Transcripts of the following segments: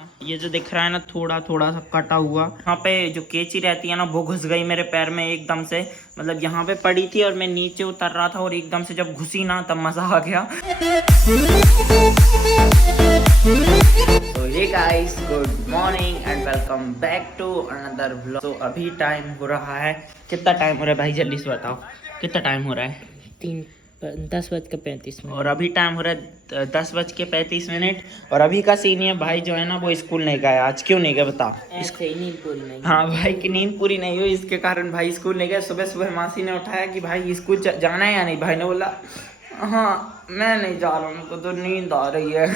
ये जो दिख रहा है ना थोड़ा थोड़ा सा कटा हुआ, यहाँ पे जो कैंची रहती है ना वो घुस गई मेरे पैर में एकदम से। मतलब यहाँ पे पड़ी थी और मैं नीचे उतर रहा था और एकदम से जब घुसी ना तब मजा आ गया। तो hey guys, good morning and welcome back to another vlog. तो अभी टाइम हो रहा है, कितना टाइम हो रहा है भाई जल्दी से बताओ, कितना टाइम हो रहा है? 10:35 और अभी टाइम हो रहा है 10:35। और अभी का सीन है भाई जो है ना वो स्कूल नहीं गया आज। क्यों नहीं गया बता? ऐसे ही नींद पूरी नहीं। हाँ भाई की नींद पूरी नहीं हुई, इसके कारण भाई स्कूल नहीं गया। सुबह सुबह मासी ने उठाया कि भाई स्कूल जाना है या नहीं। भाई ने बोला हाँ मैं नहीं जा रहा हूँ, मेरे को तो नींद आ रही है।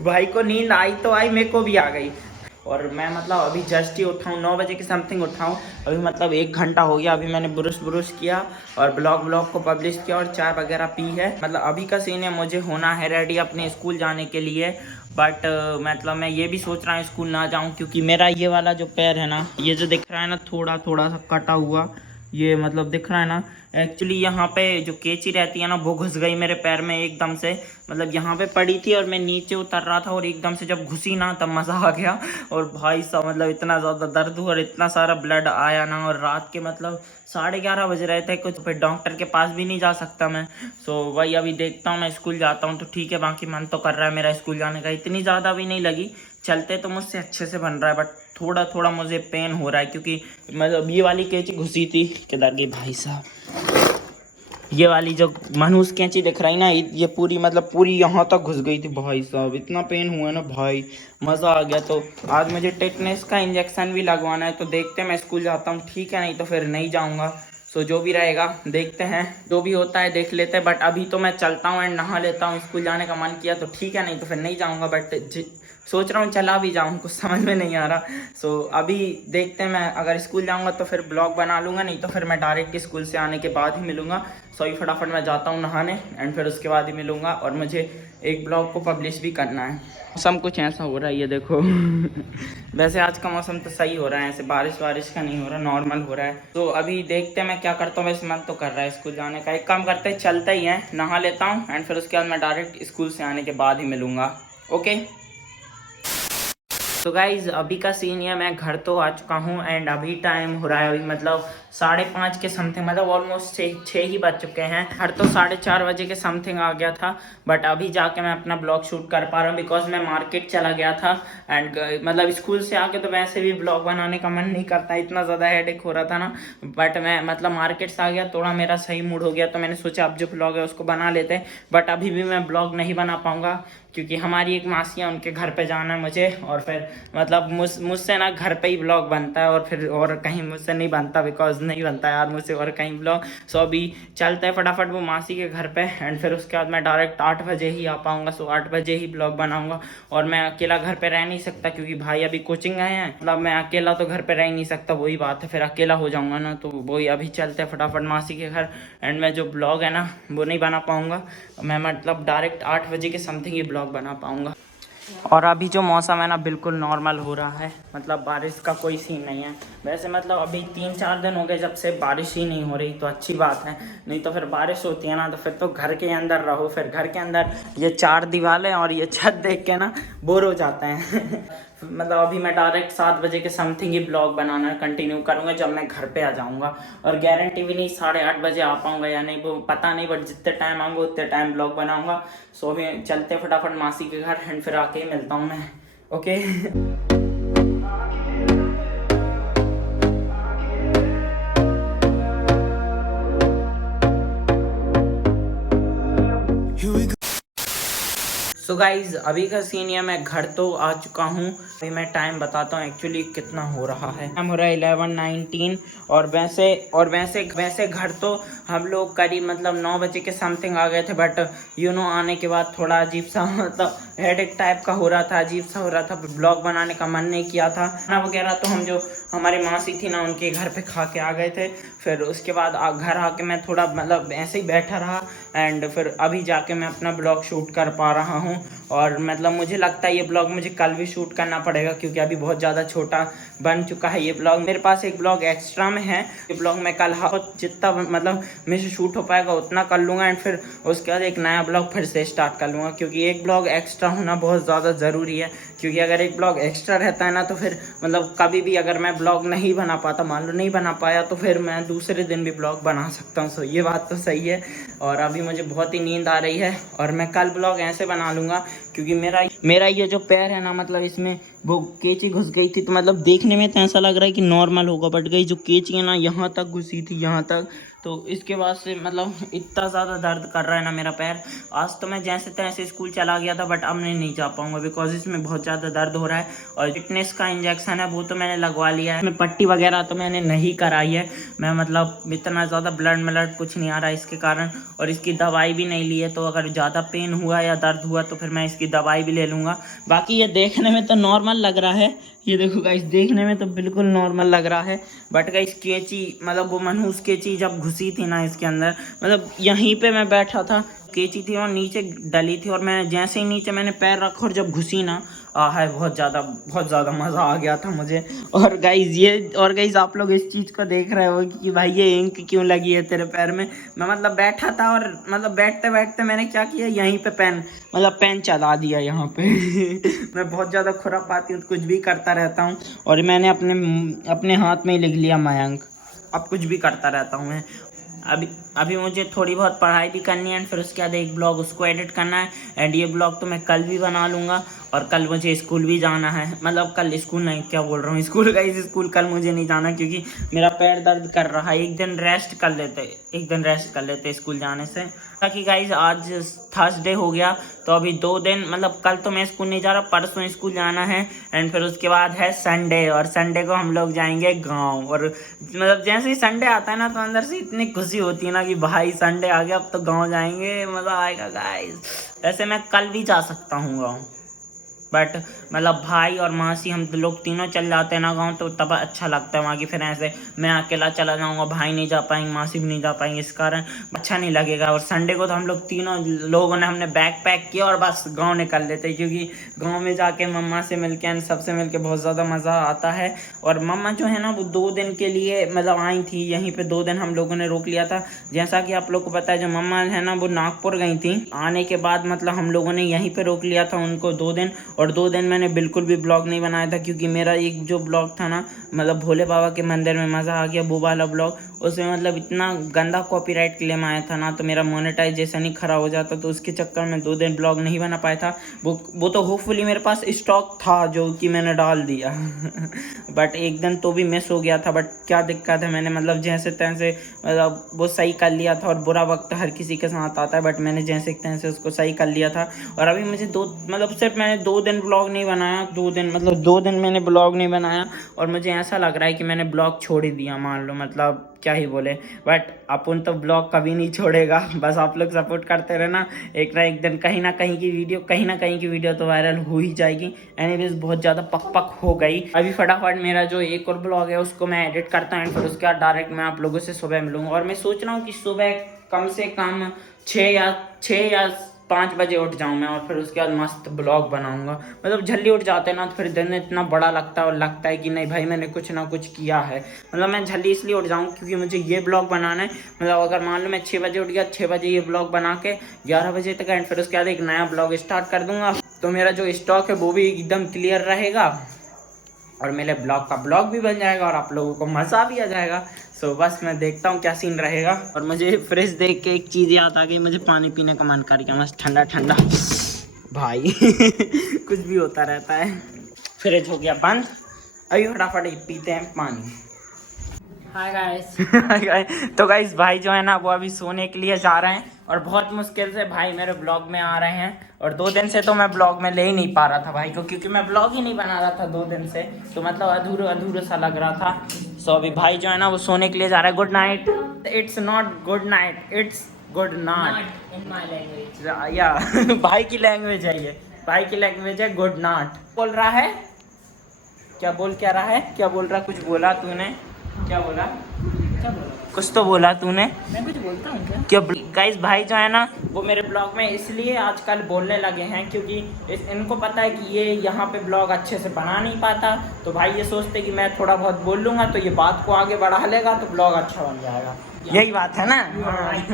भाई को नींद आई तो आई, मेरे को भी आ गई। और मैं मतलब अभी जस्ट ही उठा हूँ, 9 बजे के समथिंग उठा हूँ। अभी मतलब 1 घंटा हो गया। अभी मैंने ब्रुश किया और ब्लॉग को पब्लिश किया और चाय वगैरह पी है। मतलब अभी का सीन है, मुझे होना है रेडी अपने स्कूल जाने के लिए। बट मतलब मैं ये भी सोच रहा हूँ स्कूल ना जाऊँ, क्योंकि मेरा ये वाला जो पैर है ना, ये जो दिख रहा है ना थोड़ा थोड़ा सा कटा हुआ, ये मतलब दिख रहा है ना। एक्चुअली यहाँ पे जो कैंची रहती है ना वो घुस गई मेरे पैर में एकदम से। मतलब यहाँ पे पड़ी थी और मैं नीचे उतर रहा था और एकदम से जब घुसी ना तब मज़ा आ गया। और भाई साहब मतलब इतना ज़्यादा दर्द हुआ और इतना सारा ब्लड आया ना। और रात के मतलब 11:30 बज रहे थे कुछ, फिर डॉक्टर के पास भी नहीं जा सकता मैं। सो वही अभी देखता हूँ, मैं स्कूल जाता हूँ तो ठीक है, बाकी मन तो कर रहा है मेरा स्कूल जाने का। इतनी ज़्यादा भी नहीं लगी, चलते तो मुझसे अच्छे से बन रहा है, बट थोड़ा थोड़ा मुझे पेन हो रहा है क्योंकि मतलब ये वाली कैंची घुसी थी किधर गई भाई साहब, ये वाली जो मनुष्य कैंची दिख रही ना, ये पूरी मतलब पूरी यहाँ तक घुस गई थी भाई साहब। इतना पेन हुआ ना भाई, मज़ा आ गया। तो आज मुझे टेटनेस का इंजेक्शन भी लगवाना है, तो देखते हैं मैं स्कूल जाता हूँ ठीक है, नहीं तो फिर नहीं जाऊँगा। सो जो भी रहेगा देखते हैं, जो भी होता है देख लेते हैं। बट अभी तो मैं चलता हूँ एंड नहा लेता हूँ। स्कूल जाने का मन किया तो ठीक है, नहीं तो फिर नहीं जाऊँगा। बट सोच रहा हूँ चला भी जाऊँ, कुछ समझ में नहीं आ रहा। सो अभी देखते हैं, मैं अगर स्कूल जाऊँगा तो फिर ब्लॉग बना लूँगा, नहीं तो फिर मैं डायरेक्ट स्कूल से आने के बाद ही मिलूँगा। सो अभी फटाफट मैं जाता हूँ नहाने एंड फिर उसके बाद ही मिलूँगा। और मुझे एक ब्लॉग को पब्लिश भी करना है। मौसम कुछ ऐसा हो रहा है, ये देखो। वैसे आज का मौसम तो सही हो रहा है, ऐसे बारिश का नहीं हो रहा, नॉर्मल हो रहा है। तो अभी देखते हैं मैं क्या करता हूँ। वैसे मन तो कर रहा है स्कूल जाने का। एक काम करते हैं, चलते ही हैं, नहा लेता हूँ एंड फिर उसके बाद मैं डायरेक्ट स्कूल से आने के बाद ही मिलूँगा। ओके। तो गाइज अभी का सीन है, मैं घर तो आ चुका हूँ एंड अभी टाइम हो रहा है अभी मतलब 5:30 के समथिंग, मतलब ऑलमोस्ट 6 ही बज चुके हैं। घर तो 4:30 बजे के समथिंग आ गया था, बट अभी जाके मैं अपना ब्लॉग शूट कर पा रहा हूँ बिकॉज मैं मार्केट चला गया था। एंड मतलब स्कूल से आके तो वैसे भी ब्लॉग बनाने का मन नहीं करता, इतना ज़्यादा हेडेक हो रहा था ना। बट मैं मतलब मार्केट से आ गया, थोड़ा मेरा सही मूड हो गया, तो मैंने सोचा अब जो ब्लॉग है उसको बना लेते हैं। बट अभी भी मैं ब्लॉग नहीं बना पाऊँगा क्योंकि हमारी एक मासी है, उनके घर पे जाना है मुझे। और फिर मतलब मुझसे ना घर पे ही ब्लॉग बनता है और फिर और कहीं मुझसे नहीं बनता, बिकॉज नहीं बनता यार मुझसे और कहीं ब्लॉग। सो अभी चलते हैं फटाफट वो मासी के घर पे एंड फिर उसके बाद मैं डायरेक्ट 8 बजे ही आ पाऊँगा। सो 8 बजे ही ब्लॉग बनाऊँगा। और मैं अकेला घर पे रह नहीं सकता क्योंकि भाई अभी कोचिंग गए हैं, मतलब मैं अकेला तो घर पे रह ही नहीं सकता, वही बात है, फिर अकेला हो जाऊँगा ना। तो वही अभी चलते हैं फटाफट मासी के घर एंड मैं जो ब्लॉग है ना वो नहीं बना पाऊँगा। मैं मतलब डायरेक्ट 8 बजे के समथिंग ही ब्लॉग बना पाऊँगा। और अभी जो मौसम है ना बिल्कुल नॉर्मल हो रहा है, मतलब बारिश का कोई सीन नहीं है। वैसे मतलब अभी 3-4 दिन हो गए जब से बारिश ही नहीं हो रही, तो अच्छी बात है। नहीं तो फिर बारिश होती है ना तो फिर तो घर के अंदर रहो, फिर घर के अंदर ये 4 दीवारें और ये छत देख के ना बोर हो जाते हैं। मतलब अभी मैं डायरेक्ट 7 बजे के समथिंग ही ब्लॉग बनाना कंटिन्यू करूँगा जब मैं घर पे आ जाऊँगा। और गारंटी भी नहीं 8:30 बजे आ पाऊँगा या नहीं वो पता नहीं, बट जितने टाइम आऊँगा उतने टाइम ब्लॉग बनाऊँगा। सो अभी चलते फटाफट मासी के घर एंड फिर आके ही मिलता हूँ मैं। ओके। सो गाइज अभी का सीन है, मैं घर तो आ चुका हूँ। अभी मैं टाइम बताता हूँ एक्चुअली कितना हो रहा है। टाइम हो रहा है 11:19। और वैसे घर तो हम लोग करीब मतलब 9 बजे के समथिंग आ गए थे, बट आने के बाद थोड़ा अजीब सा मतलब हेडेक टाइप का हो रहा था, अजीब सा हो रहा था, ब्लॉग बनाने का मन नहीं किया था। खाना वगैरह तो हम जो हमारी मासी थी ना उनके घर पे खा के आ गए थे। फिर उसके बाद घर आके मैं थोड़ा मतलब ऐसे ही बैठा रहा एंड फिर अभी जाके मैं अपना ब्लॉग शूट कर पा रहा हूँ। और मतलब मुझे लगता है ये ब्लॉग मुझे कल भी शूट करना पड़ेगा क्योंकि अभी बहुत ज़्यादा छोटा बन चुका है ये ब्लॉग। मेरे पास एक ब्लॉग एक्स्ट्रा में है, ये ब्लॉग मैं कल जितना मतलब मेरे से शूट हो पाएगा उतना कर लूँगा एंड फिर उसके बाद एक नया ब्लॉग फिर से स्टार्ट कर लूँगा क्योंकि एक ब्लॉग एक्स्ट्रा होना बहुत ज़्यादा ज़रूरी है। क्योंकि अगर एक ब्लॉग एक्स्ट्रा रहता है ना तो फिर मतलब कभी भी अगर मैं ब्लॉग नहीं बना पाता, मान लो नहीं बना पाया, तो फिर मैं दूसरे दिन भी ब्लॉग बना सकता हूँ। सो ये बात तो सही है। और अभी मुझे बहुत ही नींद आ रही है और मैं कल ब्लॉग ऐसे बना लूँगा, क्योंकि मेरा ये जो पैर है ना, मतलब इसमें वो कैंची घुस गई थी, तो मतलब देखने में तो ऐसा लग रहा है कि नॉर्मल होगा, बट गई जो कैंची है ना यहाँ तक घुसी थी, यहाँ तक। तो इसके बाद से मतलब इतना ज़्यादा दर्द कर रहा है ना मेरा पैर। आज तो मैं जैसे तैसे स्कूल चला गया था, बट अब मैं नहीं जा पाऊँगा बिकॉज इसमें बहुत ज़्यादा दर्द हो रहा है। और फिटनेस का इंजेक्शन है वो तो मैंने लगवा लिया है, इसमें पट्टी वगैरह तो मैंने नहीं कराई है। मैं मतलब इतना ज़्यादा ब्लड कुछ नहीं आ रहा है इसके कारण, और इसकी दवाई भी नहीं ली है। तो अगर ज़्यादा पेन हुआ या दर्द हुआ तो फिर मैं इसकी दवाई भी ले लूँगा। बाकी ये देखने में तो नॉर्मल लग रहा है, ये देखो गाइस, देखने में तो बिल्कुल नॉर्मल लग रहा है। बट गाइस कैंची मतलब वो मनहूस कैंची जब घुसी थी ना इसके अंदर, मतलब यहीं पे मैं बैठा था, कैंची थी और नीचे डली थी, और मैंने जैसे ही नीचे मैंने पैर रखा और जब घुसी ना, है बहुत ज़्यादा मज़ा आ गया था मुझे। और गाइस आप लोग इस चीज़ को देख रहे हो कि भाई ये इंक क्यों लगी है तेरे पैर में। मैं मतलब बैठा था और मतलब बैठते बैठते मैंने क्या किया, यहीं पे पेन चला दिया यहाँ पे। मैं बहुत ज़्यादा खुरापाती हूँ, कुछ भी करता रहता हूँ, और मैंने अपने हाथ में ही लिख लिया मयंक। अब कुछ भी करता रहता हूँ मैं। अभी मुझे थोड़ी बहुत पढ़ाई भी करनी है, फिर उसके बाद एक ब्लॉग उसको एडिट करना है। एंड ये ब्लॉग तो मैं कल भी बना लूँगा। और कल मुझे स्कूल भी जाना है, मतलब कल स्कूल नहीं, क्या बोल रहा हूँ, स्कूल कल मुझे नहीं जाना, क्योंकि मेरा पैर दर्द कर रहा है। एक दिन रेस्ट कर लेते स्कूल जाने से। ताकि गाइज आज थर्सडे हो गया, तो अभी 2 दिन, मतलब कल तो मैं स्कूल नहीं जा रहा, परसों स्कूल जाना है। एंड फिर उसके बाद है संडे, और संडे को हम लोग जाएंगे गांव। और मतलब जैसे ही संडे आता है ना, तो अंदर से इतनी खुशी होती है ना कि भाई संडे आ गया, अब तो गांव जाएंगे, मज़ा आएगा गाइज। वैसे मैं कल भी जा सकता हूँ गाँव, बट मतलब भाई और मासी हम लोग तीनों चल जाते हैं ना गाँव, तो तब अच्छा लगता है वहाँ की। फिर ऐसे मैं अकेला चला जाऊँगा, भाई नहीं जा पाएंगे, मासी भी नहीं जा पाएंगे, इस कारण अच्छा नहीं लगेगा। और संडे को तो हम लोग तीनों लोगों ने हमने बैग पैक किया और बस गाँव निकल लेते, क्योंकि गाँव में जाके मम्मा से मिलके एंड सबसे मिलके बहुत ज़्यादा मज़ा आता है। और मम्मा जो है ना वो 2 दिन के लिए मतलब आई थी यहीं पर, 2 दिन हम लोगों ने रोक लिया था। जैसा कि आप लोग को पता है, जो मम्मा है ना वो नागपुर गई थी, आने के बाद मतलब हम लोगों ने यहीं पर रोक लिया था उनको 2 दिन। और 2 दिन मैंने बिल्कुल भी ब्लॉग नहीं बनाया था, क्योंकि मेरा एक जो ब्लॉग था ना, मतलब भोले बाबा के मंदिर में मज़ा आ गया, वो वाला ब्लॉग, उसमें मतलब इतना गंदा कॉपीराइट क्लेम आया था ना, तो मेरा मोनेटाइजेशन ही खराब हो जाता। तो उसके चक्कर में 2 दिन ब्लॉग नहीं बना पाया था। वो तो होपफुली मेरे पास स्टॉक था जो कि मैंने डाल दिया। बट एक दिन तो भी मिस हो गया था। बट क्या दिक्कत है, मैंने मतलब जैसे तैसे मतलब वो सही कर लिया था। और बुरा वक्त हर किसी के साथ आता है, बट मैंने जैसे तैसे उसको सही कर लिया था। और अभी मुझे सिर्फ मैंने 2 दिन ब्लॉग नहीं बनाया, 2 दिन मैंने ब्लॉग नहीं बनाया, और मुझे ऐसा लग रहा है कि मैंने ब्लॉग छोड़ ही दिया, मान लो, मतलब क्या ही बोले। बट अपन तो ब्लॉग कभी नहीं छोड़ेगा, बस आप लोग सपोर्ट करते रहना। एक ना एक दिन कहीं ना कहीं की वीडियो तो वायरल हो ही जाएगी। एनीवेज बहुत ज़्यादा पक हो गई। अभी फटाफट मेरा जो एक और ब्लॉग है उसको मैं एडिट करता हूँ, फिर उसके बाद डायरेक्ट मैं आप लोगों से सुबह मिलूँगा। और मैं सोच रहा हूँ कि सुबह कम से कम 6 या 5 बजे उठ जाऊँ मैं, और फिर उसके बाद मस्त ब्लॉग बनाऊंगा। मतलब जल्दी उठ जाते हैं ना, तो फिर दिन इतना बड़ा लगता है, और लगता है कि नहीं भाई मैंने कुछ ना कुछ किया है। मतलब मैं जल्दी इसलिए उठ जाऊँ क्योंकि मुझे ये ब्लॉग बनाना है। मतलब अगर मान लो मैं 6 बजे उठ गया, 6 बजे ये ब्लॉग बना के 11 बजे तक एंड फिर उसके बाद एक नया ब्लॉग स्टार्ट कर दूंगा, तो मेरा जो स्टॉक है वो भी एकदम क्लियर रहेगा, और मेरे ब्लॉग का ब्लॉग भी बन जाएगा, और आप लोगों को मज़ा भी आ जाएगा। सो बस मैं देखता हूँ क्या सीन रहेगा। और मुझे फ्रिज देख के एक चीज़ याद आ गई, मुझे पानी पीने का मन कर गया, मस्त ठंडा ठंडा भाई। कुछ भी होता रहता है। फ्रिज हो गया बंद, अभी फटाफट पीते हैं पानी। Hi guys. तो गाइस भाई जो है ना वो अभी सोने के लिए जा रहे हैं, और बहुत मुश्किल से भाई मेरे ब्लॉग में आ रहे हैं। और 2 दिन से तो मैं ब्लॉग में ले ही नहीं पा रहा था भाई को, क्योंकि मैं ब्लॉग ही नहीं बना रहा था 2 दिन से, तो मतलब अधूरा सा लग रहा था। सो अभी भाई जो है ना वो सोने के लिए जा रहा है। Good night. It's not good night, it's good not in my language. या भाई की लैंग्वेज है ये, भाई की लैंग्वेज है गुड नाट। बोल रहा है क्या बोल रहा, कुछ बोला तूने, क्या बोला कुछ तो बोला तूने, मैं कुछ बोलता हूँ क्या गाइस भाई जो है ना वो मेरे ब्लॉग में इसलिए आजकल बोलने लगे हैं, क्योंकि इनको पता है कि ये यहाँ पे ब्लॉग अच्छे से बना नहीं पाता। तो भाई ये सोचते कि मैं थोड़ा बहुत बोल लूँगा तो ये बात को आगे बढ़ा लेगा, तो ब्लॉग अच्छा बन जाएगा। यही बात है ना।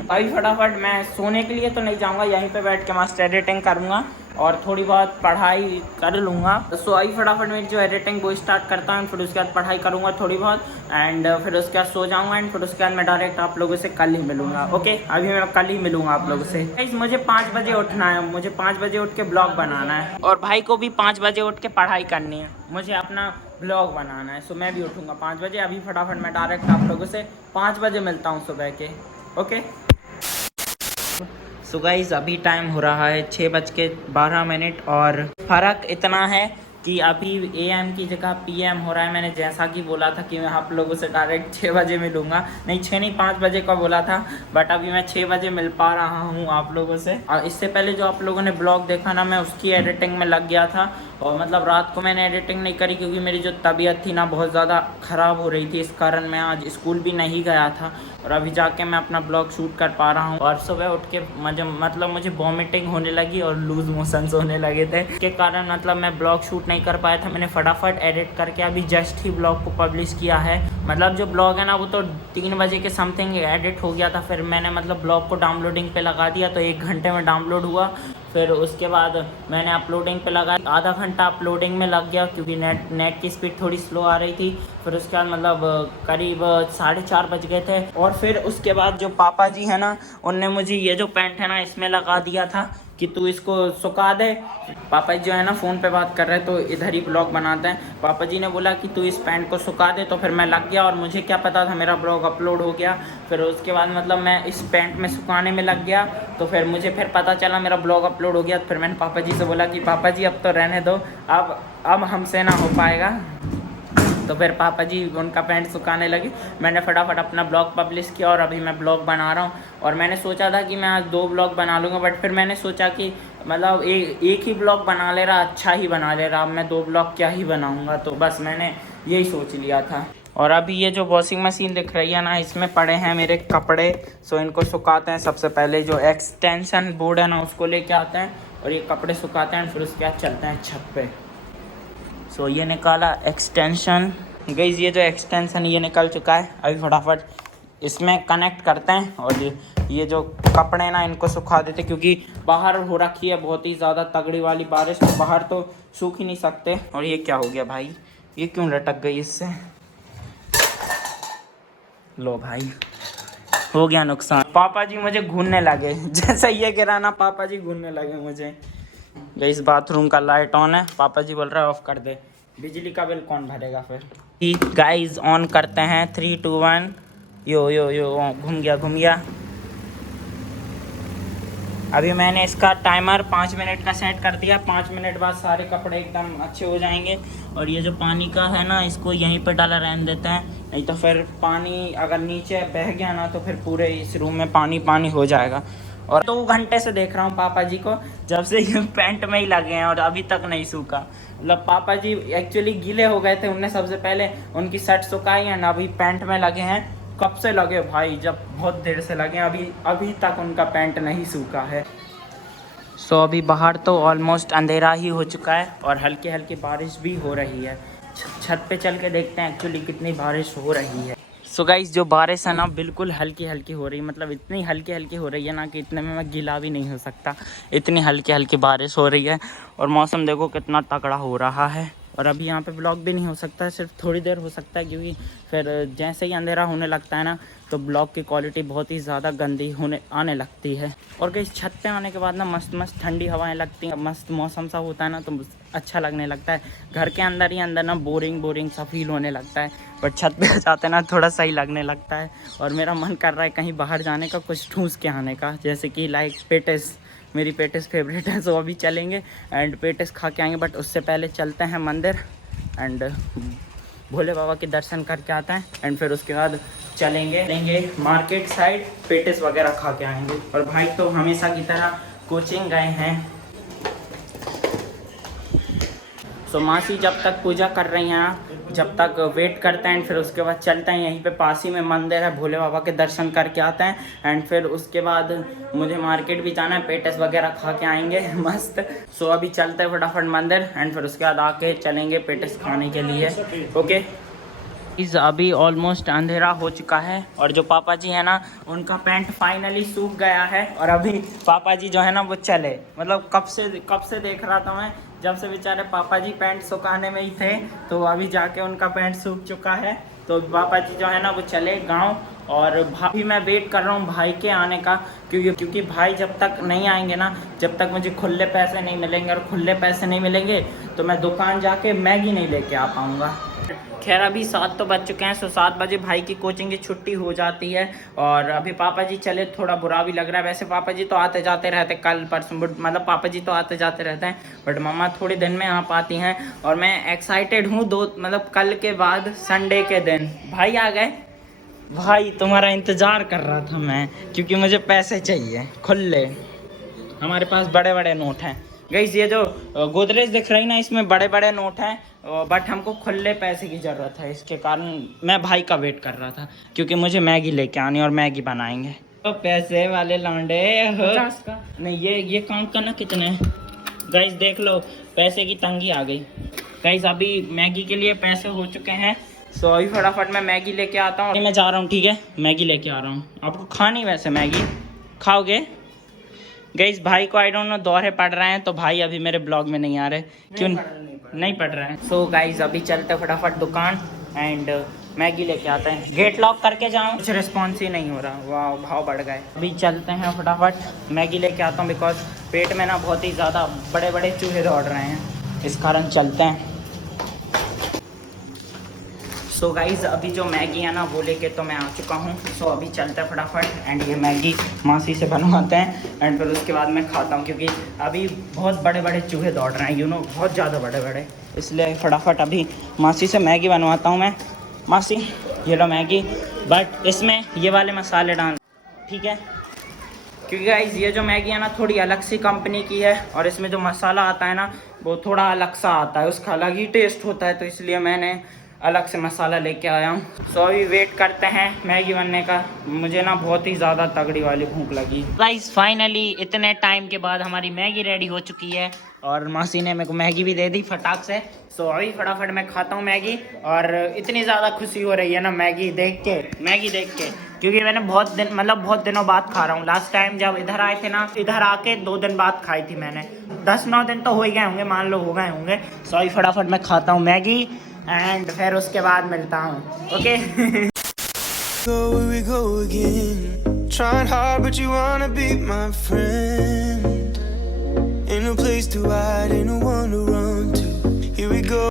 अभी फटाफट मैं सोने के लिए तो नहीं जाऊँगा, यहीं पे बैठ के मस्त एडिटिंग करूँगा। और थोड़ी बहुत पढ़ाई कर लूँगा। सो अभी फटाफट मेरी जो एडिटिंग वो स्टार्ट करता हूँ, फिर उसके बाद पढ़ाई करूँगा थोड़ी बहुत एंड फिर उसके बाद सो जाऊँगा एंड फिर उसके बाद मैं डायरेक्ट आप लोगों से कल ही मिलूँगा। ओके, अभी मैं कल ही मिलूँगा आप लोगों से। गाइस मुझे 5 बजे उठना है, मुझे 5 बजे उठ के ब्लॉग बनाना है और भाई को भी 5 बजे उठ के पढ़ाई करनी है, मुझे अपना ब्लॉग बनाना है। सो मैं भी उठूँगा 5 बजे। अभी फटाफट मैं डायरेक्ट आप लोगों से 5 बजे मिलता हूँ सुबह के। ओके सो गाइस अभी टाइम हो रहा है 6:12 और फ़र्क इतना है कि अभी AM की जगह PM हो रहा है। मैंने जैसा कि बोला था कि मैं आप लोगों से डायरेक्ट 6 बजे मिलूँगा, नहीं 6 नहीं 5 बजे का बोला था, बट अभी मैं 6 बजे मिल पा रहा हूँ आप लोगों से। और इससे पहले जो आप लोगों ने ब्लॉग देखा ना, मैं उसकी एडिटिंग में लग गया था और मतलब रात को मैंने एडिटिंग नहीं करी क्योंकि मेरी जो तबीयत थी ना बहुत ज़्यादा ख़राब हो रही थी, इस कारण मैं आज स्कूल भी नहीं गया था और अभी जाके मैं अपना ब्लॉग शूट कर पा रहा हूँ। और सुबह उठ के मुझे वॉमिटिंग होने लगी और लूज़ मोशंस होने लगे थे, के कारण मतलब मैं ब्लॉग शूट नहीं कर पाया था। मैंने फटाफट एडिट करके अभी जस्ट ही ब्लॉग को पब्लिश किया है। मतलब जो ब्लॉग है ना वो तो 3 बजे के समथिंग एडिट हो गया था, फिर मैंने मतलब ब्लॉग को डाउनलोडिंग पे लगा दिया तो 1 घंटे में डाउनलोड हुआ। फिर उसके बाद मैंने अपलोडिंग पे लगा, आधा घंटा अपलोडिंग में लग गया क्योंकि नेट की स्पीड थोड़ी स्लो आ रही थी। फिर उसके बाद मतलब करीब 4:30 बज गए थे और फिर उसके बाद जो पापा जी है ना उनने मुझे ये जो पैंट है ना इसमें लगा दिया था कि तू इसको सुखा दे। पापा जी जो है ना फ़ोन पे बात कर रहे हैं तो इधर ही ब्लॉग बनाते हैं। पापा जी ने बोला कि तू इस पैंट को सुखा दे, तो फिर मैं लग गया और मुझे क्या पता था मेरा ब्लॉग अपलोड हो गया। फिर उसके बाद मतलब मैं इस पैंट में सुखाने में लग गया तो फिर मुझे फिर पता चला मेरा ब्लॉग अपलोड हो गया। फिर मैंने पापा जी से बोला कि पापा जी अब तो रहने दो, अब हमसे ना हो पाएगा। तो फिर पापा जी उनका पैंट सुखाने लगे, मैंने फटाफट अपना ब्लॉग पब्लिश किया और अभी मैं ब्लॉग बना रहा हूँ। और मैंने सोचा था कि मैं आज 2 ब्लॉग बना लूँगा, बट फिर मैंने सोचा कि मतलब एक ही ब्लॉग बना ले रहा, अच्छा ही बना ले रहा, अब मैं 2 ब्लॉग क्या ही बनाऊँगा, तो बस मैंने यही सोच लिया था। और अभी ये जो वॉशिंग मशीन दिख रही है ना इसमें पड़े हैं मेरे कपड़े, सो इनको सुखाते हैं। सबसे पहले जो एक्सटेंशन बोर्ड है ना उसको लेके आते हैं और ये कपड़े सुखाते हैं, फिर उसके बाद चलते हैं छत पे। सो ये निकाला एक्सटेंशन, गाइस ये जो एक्सटेंशन ये निकल चुका है। अभी फटाफट इसमें कनेक्ट करते हैं और ये जो कपड़े ना इनको सुखा देते क्योंकि बाहर हो रखी है बहुत ही ज़्यादा तगड़ी वाली बारिश, तो बाहर तो सूख ही नहीं सकते। और ये क्या हो गया भाई, ये क्यों लटक गई इससे, लो भाई हो गया नुकसान। पापा जी मुझे घूरने लगे जैसे ये गिरा ना, पापा जी घूरने लगे मुझे। इस बाथरूम का लाइट ऑन है, पापा जी बोल रहे हैं ऑफ कर दे, बिजली का बिल कौन भरेगा फिर। गाइस ऑन करते हैं 3 2 1, यो यो यो घूम गया। अभी मैंने इसका टाइमर 5 मिनट का सेट कर दिया, 5 मिनट बाद सारे कपड़े एकदम अच्छे हो जाएंगे। और ये जो पानी का है ना इसको यहीं पर डाला रहने देते हैं, नहीं तो फिर पानी अगर नीचे बह गया ना तो फिर पूरे इस रूम में पानी हो जाएगा। और 2 घंटे से देख रहा हूँ पापा जी को, जब से ये पैंट में ही लगे हैं और अभी तक नहीं सूखा। मतलब पापा जी एक्चुअली गीले हो गए थे, उनने सबसे पहले उनकी शर्ट सुखाई है ना, अभी पैंट में लगे हैं। कब से लगे भाई, जब बहुत देर से लगे, अभी तक उनका पैंट नहीं सूखा है। सो अभी बाहर तो ऑलमोस्ट अंधेरा ही हो चुका है और हल्की हल्की बारिश भी हो रही है। छत पे चल के देखते हैं एक्चुअली कितनी बारिश हो रही है। सो गाइस जो बारिश है ना बिल्कुल हल्की हल्की हो रही है, मतलब इतनी हल्की हल्की हो रही है ना कि इतने में मैं गीला भी नहीं हो सकता, इतनी हल्की हल्की बारिश हो रही है। और मौसम देखो कितना तगड़ा हो रहा है। और अभी यहाँ पे ब्लॉग भी नहीं हो सकता है, सिर्फ थोड़ी देर हो सकता है क्योंकि फिर जैसे ही अंधेरा होने लगता है ना तो ब्लॉग की क्वालिटी बहुत ही ज़्यादा गंदी आने लगती है। और कहीं छत पे आने के बाद ना मस्त मस्त ठंडी हवाएं लगती हैं, मस्त मौसम सा होता है ना तो अच्छा लगने लगता है। घर के अंदर ही अंदर ना बोरिंग सा फील होने लगता है, बट छत पे जाते ना थोड़ा सही लगने लगता है। और मेरा मन कर रहा है कहीं बाहर जाने का, कुछ ठूस के आने का, जैसे कि लाइक पेटिस, मेरी पेटिस फेवरेट है, तो अभी चलेंगे एंड पेटिस खा के आएंगे। बट उससे पहले चलते हैं मंदिर एंड भोले बाबा के दर्शन करके आते हैं एंड फिर उसके बाद चलेंगे मार्केट साइड, पेटिस वगैरह खा के आएंगे। और भाई तो हमेशा की तरह कोचिंग गए हैं। तो मासी जब तक पूजा कर रही हैं जब तक वेट करते हैं, फिर उसके बाद चलते हैं। यहीं पे पास ही में मंदिर है, भोले बाबा के दर्शन करके आते हैं एंड फिर उसके बाद मुझे मार्केट भी जाना है, पेटिस वगैरह खा के आएंगे मस्त। सो अभी चलते हैं फटाफट मंदिर एंड फिर उसके बाद आके चलेंगे पेटिस खाने के लिए। ओके इस अभी ऑलमोस्ट अंधेरा हो चुका है और जो पापा जी है ना उनका पैंट फाइनली सूख गया है और अभी पापा जी जो है ना वो चले, मतलब कब से देख रहा था मैं, जब से बेचारे पापा जी पैंट सुखाने में ही थे तो अभी जाके उनका पैंट सूख चुका है। तो पापा जी जो है ना वो चले गाँव और भाई मैं वेट कर रहा हूँ भाई के आने का, क्योंकि भाई जब तक नहीं आएंगे ना, जब तक मुझे खुले पैसे नहीं मिलेंगे और खुले पैसे नहीं मिलेंगे तो मैं दुकान जाके मैगी नहीं लेके आ पाऊँगा। खैर अभी 7 तो बज चुके हैं, सो 7 बजे भाई की कोचिंग की छुट्टी हो जाती है और अभी पापा जी चले, थोड़ा बुरा भी लग रहा है। वैसे पापा जी तो आते जाते रहते, कल परसों मतलब पापा जी तो आते जाते रहते हैं, बट मम्मा थोड़े दिन में आ पाती हैं और मैं एक्साइटेड हूँ मतलब कल के बाद संडे के दिन भाई आ गए। भाई तुम्हारा इंतज़ार कर रहा था मैं, क्योंकि मुझे पैसे चाहिए खुले, हमारे पास बड़े बड़े नोट हैं गाइस। ये जो गोदरेज दिख रही ना इसमें बड़े बड़े नोट हैं, बट हमको खुले पैसे की ज़रूरत है, इसके कारण मैं भाई का वेट कर रहा था क्योंकि मुझे मैगी लेके आनी और मैगी बनाएंगे। तो पैसे वाले लौंडे हो नहीं, ये काउंट करना कितने गाइस, देख लो पैसे की तंगी आ गई गाइस। अभी मैगी के लिए पैसे हो चुके हैं, सो अभी फटाफट मैं मैगी लेके आता हूँ। मैं जा रहा हूँ, ठीक है, मैगी लेके आ रहा हूँ। आपको खानी वैसे मैगी खाओगे गाइस? भाई को आई डोंट नो दौरे पड़ रहे हैं तो भाई अभी मेरे ब्लॉग में नहीं आ रहे, क्यों नहीं पड़ रहे हैं। सो गाइस अभी चलते फटाफट दुकान एंड मैगी लेके आते हैं। गेट लॉक करके जाऊँ, कुछ रिस्पॉन्स ही नहीं हो रहा, वाह भाव बढ़ गए। अभी चलते हैं फटाफट मैगी लेके आता हूँ, बिकॉज पेट में ना बहुत ही ज़्यादा बड़े बड़े चूहे दौड़ रहे हैं, इस कारण चलते हैं। सो गाइज़ अभी जो मैगी है ना वो लेके तो मैं आ चुका हूँ। सो अभी चलते हैं फटाफट एंड ये मैगी मासी से बनवाते हैं एंड फिर उसके बाद मैं खाता हूँ, क्योंकि अभी बहुत बड़े बड़े चूहे दौड़ रहे हैं, बहुत ज़्यादा बड़े बड़े, इसलिए फटाफट अभी मासी से मैगी बनवाता हूँ मैं। मासी ये लो मैगी, बट इसमें ये वाले मसाले डाल, ठीक है, क्योंकि गाइज़ ये जो मैगी है ना थोड़ी अलग सी कंपनी की है और इसमें जो मसाला आता है ना वो थोड़ा अलग सा आता है, उसका अलग ही टेस्ट होता है, तो इसलिए मैंने अलग से मसाला लेके आया हूँ। सो अभी वेट करते हैं मैगी बनने का, मुझे ना बहुत ही ज़्यादा तगड़ी वाली भूख लगी। गाइस फाइनली इतने टाइम के बाद हमारी मैगी रेडी हो चुकी है और मासी ने मेरे को मैगी भी दे दी फटाक से। सो अभी फटाफट मैं खाता हूँ मैगी और इतनी ज़्यादा खुशी हो रही है ना मैगी देख के, क्योंकि मैंने बहुत दिनों बाद खा रहा हूँ। लास्ट टाइम जब इधर आए थे ना, इधर आके 2 दिन बाद खाई थी मैंने, 10-9 दिन तो हो ही गए होंगे, मान लो हो गए होंगे। सो अभी फटाफट मैं खाता हूँ मैगी एंड फिर उसके बाद मिलता हूँ, okay. Trying hard but you wanna be my friend. Ain't no place to hide, ain't no one to run to. Here we go.